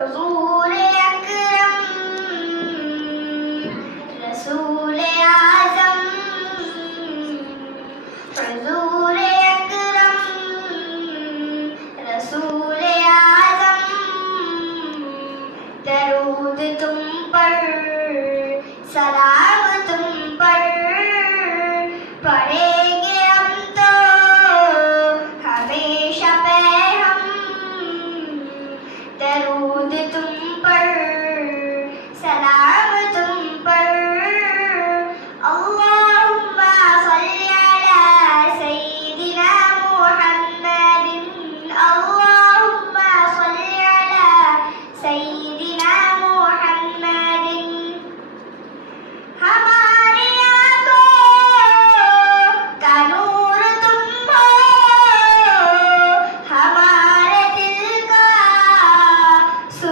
हुजूर अकरम रसूल आज़म हुजूर अकरम रसूल आज़म दरूद तुम पर सलाम